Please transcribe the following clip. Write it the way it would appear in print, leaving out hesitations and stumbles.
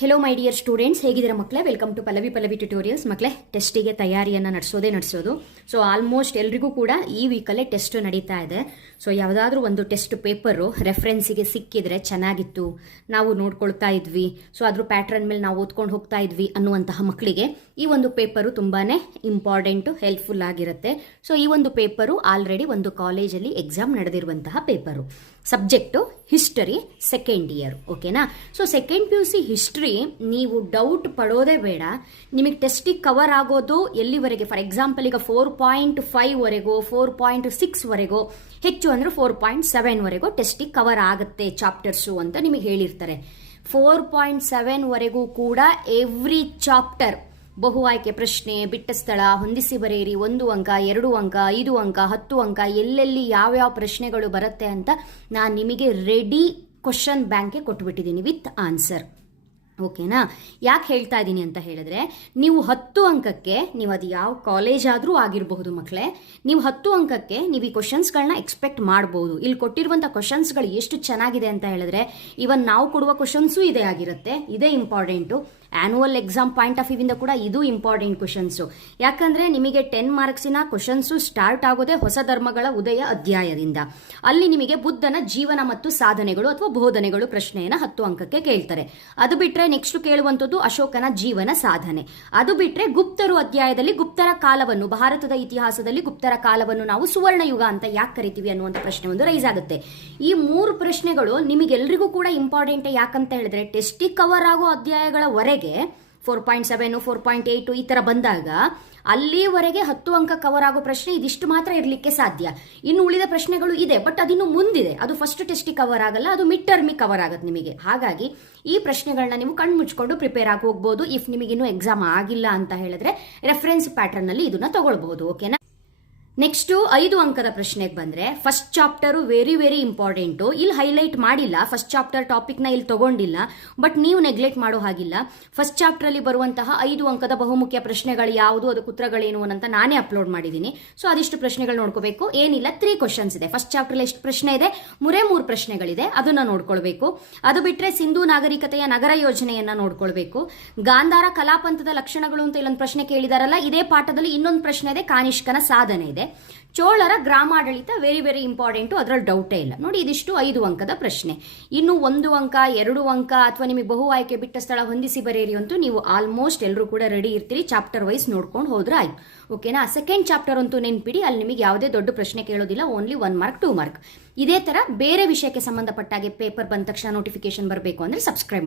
Hello my dear students, ಹೇಗಿದ್ದೀರಾ ಮಕ್ಕಳೇ? Welcome to Pallavi tutorials. ಮಕ್ಕಳೇ, ಟೆಸ್ಟಿಗೆ ತಯಾರಿಯನ್ನು ನಡೆಸೋದು. ಸೊ ಆಲ್ಮೋಸ್ಟ್ ಎಲ್ರಿಗೂ ಕೂಡ ಈ ವೀಕಲ್ಲೇ ಟೆಸ್ಟ್ ನಡೀತಾ ಇದೆ. ಸೊ ಯಾವುದಾದ್ರೂ ಒಂದು ಟೆಸ್ಟ್ ಪೇಪರು ರೆಫರೆನ್ಸಿಗೆ ಸಿಕ್ಕಿದ್ರೆ ಚೆನ್ನಾಗಿತ್ತು, ನಾವು ನೋಡ್ಕೊಳ್ತಾ ಇದ್ವಿ, ಸೊ ಅದ್ರ ಪ್ಯಾಟ್ರನ್ ಮೇಲೆ ನಾವು ಓದ್ಕೊಂಡು ಹೋಗ್ತಾ ಇದ್ವಿ ಅನ್ನುವಂತಹ ಮಕ್ಕಳಿಗೆ ಈ ಒಂದು ಪೇಪರು ತುಂಬಾನೇ ಇಂಪಾರ್ಟೆಂಟು, ಹೆಲ್ಪ್ಫುಲ್ ಆಗಿರುತ್ತೆ. ಸೊ ಈ ಒಂದು ಪೇಪರು ಆಲ್ರೆಡಿ ಒಂದು ಕಾಲೇಜಲ್ಲಿ ಎಕ್ಸಾಮ್ ನಡೆದಿರುವಂತಹ paper. Subject history, second year. ಓಕೆನಾ? ಸೊ ಸೆಕೆಂಡ್ PUC ಹಿಸ್ಟ್ರಿ ನೀವು ಡೌಟ್ ಪಡೋದೇ ಬೇಡ. ನಿಮಗೆ ಟೆಸ್ಟಿಗೆ ಕವರ್ ಆಗೋದು ಎಲ್ಲಿವರೆಗೆ? ಫಾರ್ ಎಕ್ಸಾಂಪಲ್, ಈಗ 4.5 ವರೆಗೂ 4.6 ವರೆಗೂ, ಹೆಚ್ಚು ಅಂದ್ರೆ 4.7 ವರೆಗೂ ಟೆಸ್ಟಿಗೆ ಕವರ್ ಆಗುತ್ತೆ ಚಾಪ್ಟರ್ಸು ಅಂತ ನಿಮಗೆ ಹೇಳಿರ್ತಾರೆ. 4.7 ವರೆಗೂ ಕೂಡ ಎವ್ರಿ ಚಾಪ್ಟರ್, ಬಹು ಆಯ್ಕೆ ಪ್ರಶ್ನೆ, ಬಿಟ್ಟ ಸ್ಥಳ, ಹೊಂದಿಸಿ ಬರೆಯಿರಿ, 1 ಅಂಕ, 2 ಅಂಕ, 5 ಅಂಕ, 10 ಅಂಕ, ಎಲ್ಲೆಲ್ಲಿ ಯಾವ್ಯಾವ ಪ್ರಶ್ನೆಗಳು ಬರುತ್ತೆ ಅಂತ ನಾನು ನಿಮಗೆ ರೆಡಿ ಕ್ವಶನ್ ಬ್ಯಾಂಕ್ಗೆ ಕೊಟ್ಬಿಟ್ಟಿದ್ದೀನಿ ವಿತ್ ಆನ್ಸರ್. ಓಕೆನಾ? ಯಾಕೆ ಹೇಳ್ತಾ ಇದ್ದೀನಿ ಅಂತ ಹೇಳಿದ್ರೆ, ನೀವು 10 ಅಂಕಕ್ಕೆ, ನೀವು ಅದು ಯಾವ ಕಾಲೇಜ್ ಆದರೂ ಆಗಿರಬಹುದು ಮಕ್ಕಳೇ, ನೀವು 10 ಅಂಕಕ್ಕೆ ನೀವು ಈ ಕ್ವಶನ್ಸ್ಗಳನ್ನ ಎಕ್ಸ್ಪೆಕ್ಟ್ ಮಾಡ್ಬೋದು. ಇಲ್ಲಿ ಕೊಟ್ಟಿರುವಂಥ ಕ್ವಶನ್ಸ್ಗಳು ಎಷ್ಟು ಚೆನ್ನಾಗಿದೆ ಅಂತ ಹೇಳಿದ್ರೆ, ಇವನ್ ನಾವು ಕೊಡುವ ಕ್ವಶನ್ಸು ಇದೇ ಆಗಿರುತ್ತೆ. ಇದೇ important. Annual exam point of ವ್ಯೂವಿಂದ ಕೂಡ ಇದು ಇಂಪಾರ್ಟೆಂಟ್ ಕ್ವಶನ್ಸು. ಯಾಕಂದ್ರೆ ನಿಮಗೆ 10 ಮಾರ್ಕ್ಸಿನ ಕ್ವಶನ್ಸು ಸ್ಟಾರ್ಟ್ ಆಗೋದೇ ಹೊಸ ಧರ್ಮಗಳ ಉದಯ ಅಧ್ಯಾಯದಿಂದ. ಅಲ್ಲಿ ನಿಮಗೆ ಬುದ್ಧನ ಜೀವನ ಮತ್ತು ಸಾಧನೆಗಳು ಅಥವಾ ಬೋಧನೆಗಳು ಪ್ರಶ್ನೆಯನ್ನ 10 ಅಂಕಕ್ಕೆ ಕೇಳ್ತಾರೆ. ಅದು ಬಿಟ್ರೆ ನೆಕ್ಸ್ಟ್ ಕೇಳುವಂಥದ್ದು ಅಶೋಕನ ಜೀವನ ಸಾಧನೆ. ಅದು ಬಿಟ್ರೆ ಗುಪ್ತರು ಅಧ್ಯಾಯದಲ್ಲಿ ಗುಪ್ತರ ಕಾಲವನ್ನು, ಭಾರತದ ಇತಿಹಾಸದಲ್ಲಿ ಗುಪ್ತರ ಕಾಲವನ್ನು ನಾವು ಸುವರ್ಣ ಯುಗ ಅಂತ ಯಾಕೆ ಕರಿತೀವಿ ಅನ್ನುವಂಥ ಪ್ರಶ್ನೆ ಒಂದು ರೈಸ್ ಆಗುತ್ತೆ. ಈ 3 ಪ್ರಶ್ನೆಗಳು ನಿಮಗೆಲ್ರಿಗೂ ಕೂಡ ಇಂಪಾರ್ಟೆಂಟ್. ಯಾಕಂತ ಹೇಳಿದ್ರೆ ಟೆಸ್ಟಿಗೆ ಕವರ್ ಆಗೋ ಅಧ್ಯಾಯಗಳವರೆಗೆ 4.7, 4.8 ಈ ತರ ಬಂದಾಗ ಅಲ್ಲಿವರೆಗೆ 10 ಅಂಕ ಕವರ್ ಆಗೋ ಪ್ರಶ್ನೆ ಇದಿಷ್ಟು ಮಾತ್ರ ಇರಲಿಕ್ಕೆ ಸಾಧ್ಯ. ಇನ್ನು ಉಳಿದ ಪ್ರಶ್ನೆಗಳು ಇದೆ, ಬಟ್ ಅದಿನ್ನು ಮುಂದಿದೆ. ಅದು ಫಸ್ಟ್ ಟೆಸ್ಟಿಗೆ ಕವರ್ ಆಗಲ್ಲ, ಅದು ಮಿಡ್ ಟರ್ಮಿಗೆ ಕವರ್ ಆಗುತ್ತೆ ನಿಮಗೆ. ಹಾಗಾಗಿ ಈ ಪ್ರಶ್ನೆಗಳನ್ನ ನೀವು ಕಣ್ಣು ಮುಚ್ಕೊಂಡು ಪ್ರಿಪೇರ್ ಆಗಿ ಹೋಗ್ಬೋದು. ಇಫ್ ನಿಮಗಿನ್ನೂ ಎಕ್ಸಾಮ್ ಆಗಿಲ್ಲ ಅಂತ ಹೇಳಿದ್ರೆ ರೆಫರೆನ್ಸ್ ಪ್ಯಾಟರ್ನ್ ಅಲ್ಲಿ ಇದನ್ನ ತಗೊಳ್ಬಹುದು. ಓಕೆನಾ? ನೆಕ್ಸ್ಟ್ 5 ಅಂಕದ ಪ್ರಶ್ನೆಗೆ ಬಂದ್ರೆ, first chapter very very important. ಇಲ್ಲಿ ಹೈಲೈಟ್ ಮಾಡಿಲ್ಲ, ಫಸ್ಟ್ ಚಾಪ್ಟರ್ ಟಾಪಿಕ್ ನ ಇಲ್ಲಿ ತಗೊಂಡಿಲ್ಲ, ಬಟ್ ನೀವು ನೆಗ್ಲೆಕ್ಟ್ ಮಾಡೋ ಹಾಗಿಲ್ಲ. ಫಸ್ಟ್ ಚಾಪ್ಟರ್ ಅಲ್ಲಿ ಬರುವಂತಹ 5 ಅಂಕದ ಬಹುಮುಖ್ಯ ಪ್ರಶ್ನೆಗಳು ಯಾವುದು, ಅದಕ್ಕೆ ಉತ್ತರಗಳೇನು ಅಂತ ನಾನೇ ಅಪ್ಲೋಡ್ ಮಾಡಿದ್ದೀನಿ. ಸೊ ಅದಿಷ್ಟು ಪ್ರಶ್ನೆಗಳು ನೋಡ್ಕೋಬೇಕು. ಏನಿಲ್ಲ, 3 ಕ್ವಶನ್ಸ್ ಇದೆ. ಫಸ್ಟ್ ಚಾಪ್ಟರ್ ಎಷ್ಟು ಪ್ರಶ್ನೆ ಇದೆ? 3 ಪ್ರಶ್ನೆಗಳಿದೆ, ಅದನ್ನ ನೋಡ್ಕೊಳ್ಬೇಕು. ಅದು ಬಿಟ್ರೆ ಸಿಂಧೂ ನಾಗರಿಕತೆಯ ನಗರ ಯೋಜನೆಯನ್ನ ನೋಡ್ಕೊಳ್ಬೇಕು. ಗಾಂಧಾರ ಕಲಾಪಂಥದ ಲಕ್ಷಣಗಳು ಅಂತ ಇಲ್ಲೊಂದು ಪ್ರಶ್ನೆ ಕೇಳಿದಾರಲ್ಲ, ಇದೇ ಪಾಠದಲ್ಲಿ ಇನ್ನೊಂದು ಪ್ರಶ್ನೆ ಇದೆ, ಕಾನಿಷ್ಕನ ಸಾಧನೆ ಇದೆ. ಚೋಳರ ಗ್ರಾಮಾಡಳಿತ ವೆರಿ ವೆರಿ ಇಂಪಾರ್ಟೆಂಟು, ಅದರಲ್ಲಿ ಡೌಟೇ ಇಲ್ಲ. ನೋಡಿ, ಇದಿಷ್ಟು 5 ಅಂಕದ ಪ್ರಶ್ನೆ. ಇನ್ನು 1 ಅಂಕ, 2 ಅಂಕ ಅಥವಾ ನಿಮಗೆ ಬಹು ಆಯ್ಕೆ, ಬಿಟ್ಟ ಸ್ಥಳ, ಹೊಂದಿಸಿ ಬರೆಯಿರಿ ಅಂತೂ ನೀವು ಆಲ್ಮೋಸ್ಟ್ ಎಲ್ಲರೂ ಕೂಡ ರೆಡಿ ಇರ್ತೀರಿ. ಚಾಪ್ಟರ್ ವೈಸ್ ನೋಡ್ಕೊಂಡು ಹೋದ್ರೆ ಆಯ್ತು. ಓಕೆನಾ? ಸೆಕೆಂಡ್ ಚಾಪ್ಟರ್ ಅಂತೂ ನೆನ್ಪಿಡಿ, ಅಲ್ಲಿ ನಿಮಗೆ ಯಾವುದೇ ದೊಡ್ಡ ಪ್ರಶ್ನೆ ಕೇಳೋದಿಲ್ಲ, ಓನ್ಲಿ 1 ಮಾರ್ಕ್ 2 ಮಾರ್ಕ್. ಇದೇ ತರ ಬೇರೆ ವಿಷಯಕ್ಕೆ ಸಂಬಂಧಪಟ್ಟಾಗೆ ಪೇಪರ್ ಬಂದ ತಕ್ಷಣ ನೋಟಿಫಿಕೇಶನ್ ಬರಬೇಕು ಅಂದ್ರೆ ಸಬ್ಸ್ಕ್ರೈಬ್